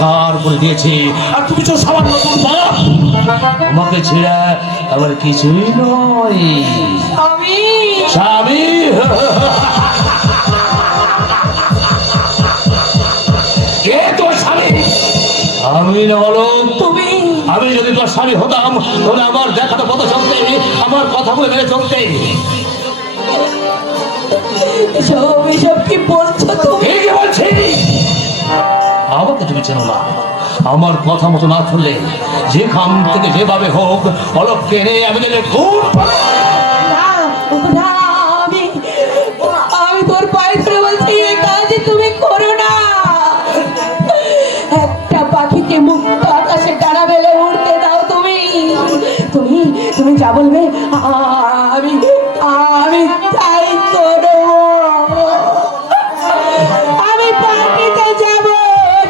পার করে দিয়েছে আর তুমি তো সামান্য দুর্বল। আমাকে ছেড়ে আমার কিছুই নয়। স্বামী স্বামী কে তোর স্বামী? আমি না হলো তুমি। আমি যদি তোর স্বামী হতাম তাহলে আমার দেখাটা পথ চলতে, আমার কথা বলে মেরে চলতে। এসব কি বলছো তুমি? কি বলছি? আমাকে তুমি চেনো না। আমার কথা মতো না চললে যেখান থেকে যেভাবে হোক অলককে এনে আমি খুব না না, আমি তোর পায়ে ধরে বলছি এই কাজে তুমি করো না। একটা পাখিকে মুক্ত আকাশে ডানা মেলে উড়তে দাও। তুমি তুমি তুমি যা বলবে আমি আমি তাই করবো। আমি পাখিতে যাব,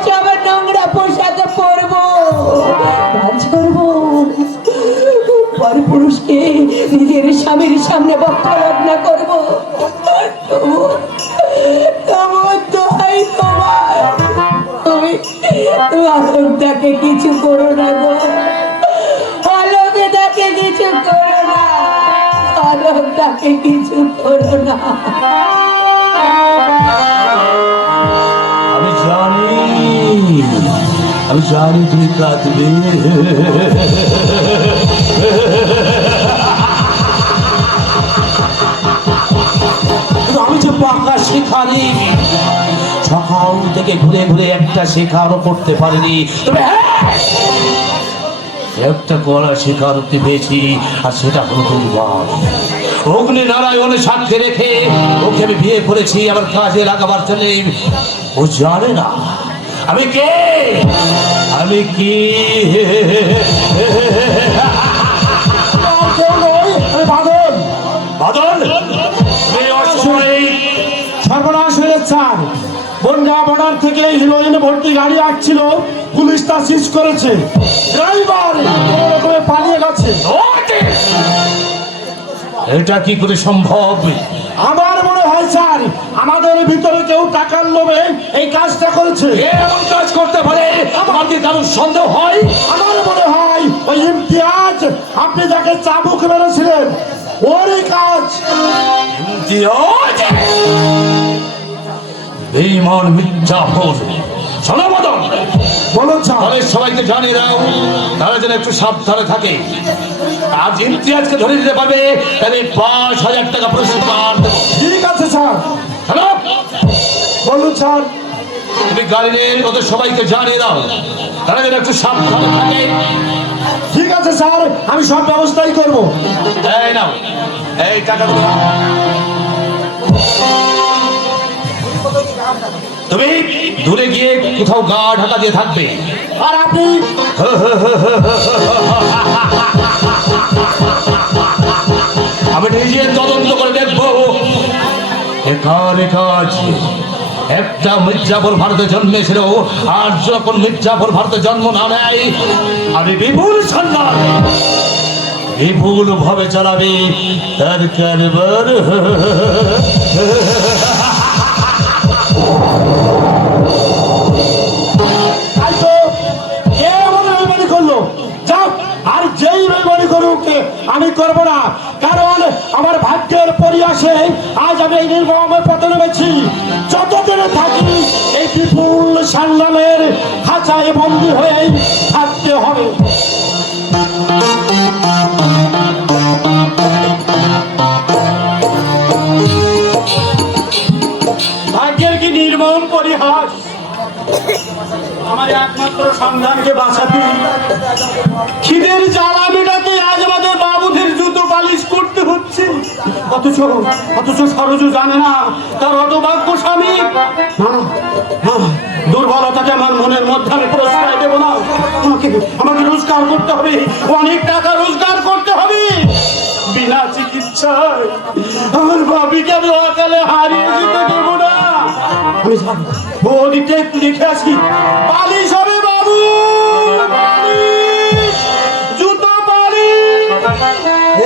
সবার নোংরা পোশাকে পরবো, নাচ করবো, পরপুরুষকে নিজের স্বামীর সামনে বক্ষলগ্ন করবো। তুমি আলোকটাকে কিছু করো না গো, আলোকটাকে কিছু করো না, আলোকটাকে কিছু করো না। আমি জানি তুই কাঁদবি। আমি যে পাকা শিখারি, সকাল থেকে ঘুরে ঘুরে একটা শিকারও করতে পারিনি। তবে একটা কড়া শিকারতি পেয়েছি, আর সেটা হলো তোমার। অগ্নি নারায়ণের সাক্ষী রেখে ওকে আমি বিয়ে করেছি আমার কাজে লাগাবার জন্য। ও জানে না আমি কে, আমি কি। বাদল বাদল সর্বনাশ হয়ে স্যার, বনগা বর্ডার থেকে হিরোইন ভর্তি গাড়ি আসছিল, পুলিশ তা সিজ করেছে। ড্রাইভার কোনোরকমে পালিয়ে গেছে। এটা কি করে সম্ভব? আমার মনে হয় স্যার আমাদের ভিতরে কেউ টাকার লোভে এই কাজটা করেছে। এমন কাজ করতে পারে আমাদের কারণ সন্দেহ হয়। আমার মনে হয় ওই ইমতিয়াজ, আপনি যাকে চাবুক মেরেছিলেন, ওরই কাজ। বেঈমান মির্জাফর সনাবদন বলুন স্যার। তাহলে সবাইকে জানিয়ে দাও তারা যেন একটু সাবধানে থাকে। আজ ইমতিয়াজকে ধরে দিতে পারবে তাহলে ৫,০০০ টাকা পুরস্কার দেবো। ঠিক আছে স্যার। হ্যালো, বলুন স্যার। তুমি গাড়ি নিয়ে ওদের সবাইকে জানিয়ে দাও তারা যেন একটু সাবধানে থাকে। ঠিক আছে স্যার, আমি সব ব্যবস্থাই করব। এই নাও এই টাকাগুলো নাও। তুমি দূরে গিয়ে কোথাও গা ঢাকা দিয়ে থাকবে। আর আপনি আমি নিজে তদন্ত করে দেখবো একটা মির্জাফর ভারতে জন্মেছিল, আর যখন মির্জাফর ভারতে জন্ম না নেয় আমি বিপুল সন্ন্যাস বিপুল ভাবে চালাবি তার কারবার। আর যেই বেমানি করুক আমি করব না, কারণ আমার ভাগ্যের পরিহাসে আজ আমি এই নির্মমের পথে নেমেছি। যতদিনে থাকি এই বিপুল সান্নালের খাঁচায় বন্দী হয়েই থাকতে হবে। ভাগ্যের কি নির্মম পরিহাস, আমার একমাত্র সন্ধানকে বাঁচাতে, খিদের জ্বালা মেটাতে আজ আমাদের বাবুদের জুতো পালিশ করতে হচ্ছে। অথচ সরজু জানে না তার হতভাগ্য স্বামী। না, দুর্বলতাকে আমার মনের মধ্যে আমি প্রশ্রয় দেবো না। আমাকে রোজগার করতে হবে, অনেক টাকা রোজগার করতে হবে। বিনা চিকিৎসায় আমার বাবিকে আমি অকালে হারিয়ে যেতে দেবো না। আমি বডিতে একটু দেখে আসি, পালিশ হবে বাবু, জুতো পালিশ।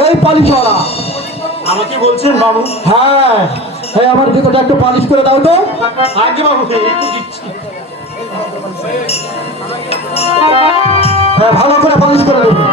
এই পালিশ ওরা আমাকে বলছেন বাবু? হ্যাঁ, এই আমার ভিতরটা একটু পালিশ করে দাও তো। আগে বাবু একটু দিচ্ছি। হ্যাঁ ভালো করে পালিশ করে দেবে